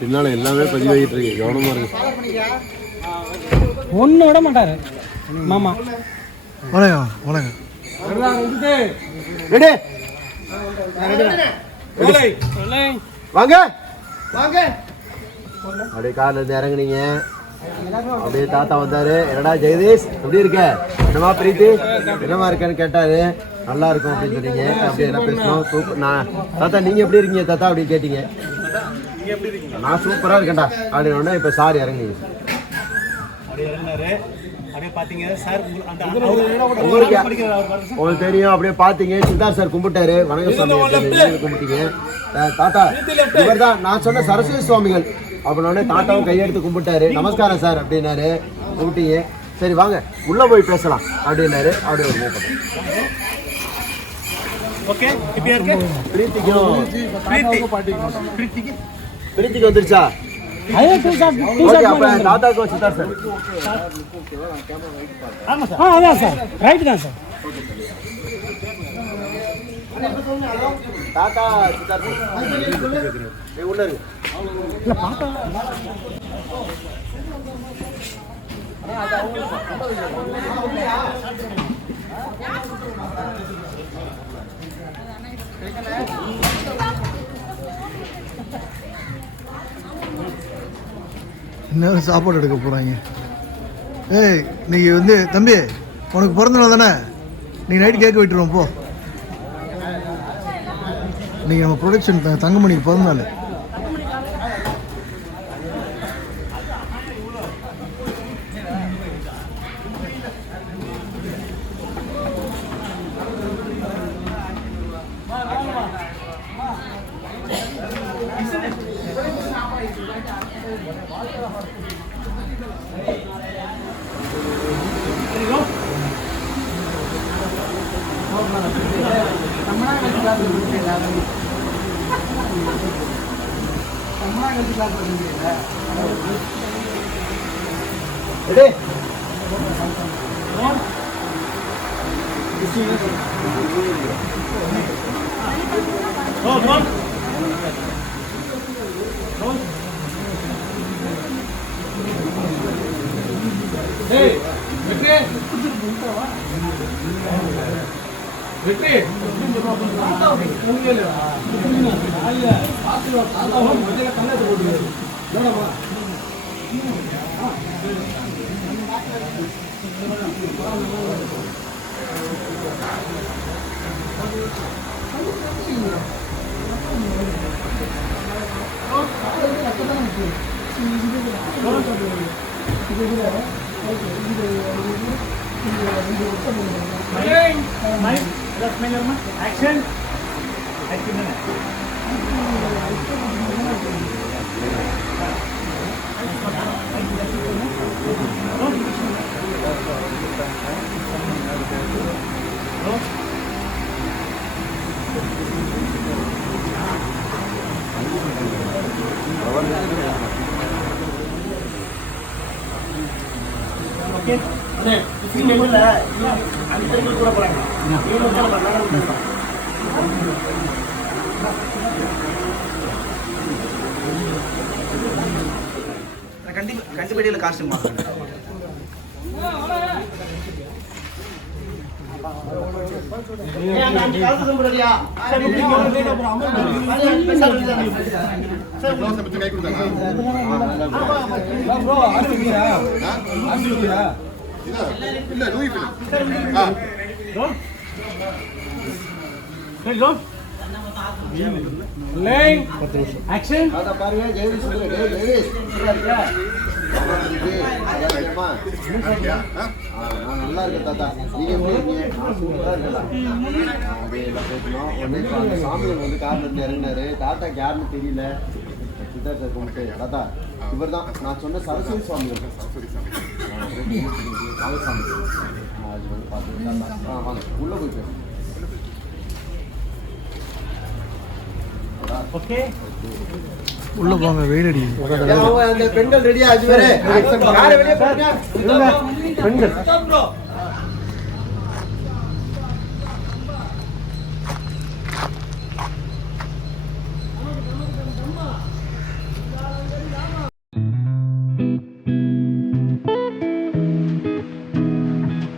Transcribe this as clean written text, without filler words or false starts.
பின்னால எல்லாமே பதிவாகிட்டு இருக்கு, கவனமா இருக்கு. ஒண்ணு விட மாட்டாரு மாமா. வணக்கம் வணக்கம். வாங்க வாங்க. அப்படியே கார்ல இருந்து இறங்குனீங்க, அப்படியே தாத்தா வந்தாரு. என்னடா ஜெகதீஷ் எப்படி இருக்க, என்னமா பிரீத்தி என்னமா இருக்கன்னு கேட்டாரு. நல்லா இருக்கும் அப்படின்னு சொன்னீங்க. அப்படியே என்ன பேசணும். சூப்பர். நான் தாத்தா நீங்க எப்படி இருக்கீங்க தாத்தா அப்படின்னு கேட்டீங்க. நான் சூப்பரா இருக்கேன்டா அப்படின்னு. இப்ப சார் இறங்குனீங்க. உங்களுக்கு தெரியும், அப்படியே பாத்தீங்க. சித்தார்த் சார் கும்பிட்டாரு, வணக்கம் சுவாமி கும்பிட்டீங்க. தாத்தா இவர் தான் நான் சொன்ன சரஸ்வதி சுவாமிகள் அப்படின்னோடனே தாத்தாவும் கையெடுத்து கும்பிட்டாரு. நமஸ்காரம் சார் அப்படின்னாரு, கும்பிட்டீங்க. சரி வாங்க உள்ள போய் பேசலாம் அப்படின்னாரு. அப்படியே ஒரு மூவ் பிரீத்திக்கு வந்துருச்சா? தாத்தாக்கும் சித்தார்த் சார். அதான் சார், ரைட் தான் சார். தாத்தா சித்தார்த் உள்ள இருக்கு. இல்ல பாத்தா இன்னும் சாப்பாடு எடுக்க போகிறாங்க. ஏய் இன்னைக்கு வந்து தம்பி உனக்கு பிறந்த நாள் தானே, நீ நைட்டு கேட்க விட்டுருவோம் போ. இன்னைக்கு நம்ம ப்ரொடக்ஷன் தங்கமணிக்கு பிறந்த நாள். Action. Okay. கண்டிப்பா காஸ்டியூம் Action. பாருங்க ஜெயதீஷ் நான் நல்லா இருக்கேன் தாத்தா, நீங்க எப்படி இருக்கீங்க? நான் சூப்பரா இருக்கேன். சாமிகள் வந்து கார்ல இருந்து இறங்கினாரு. தாத்தாக்கு யாருன்னு தெரியல. சித்தார்த் சார் கும்பிட்டு தாத்தா இவர் தான் நான் சொன்ன சரஸ்வதி சுவாமிகள். வாங்க உள்ள போய் பேசுங்க. உள்ள போங்க, வெயில் அடி. பெண்கள் ரெடியா? பெண்கள்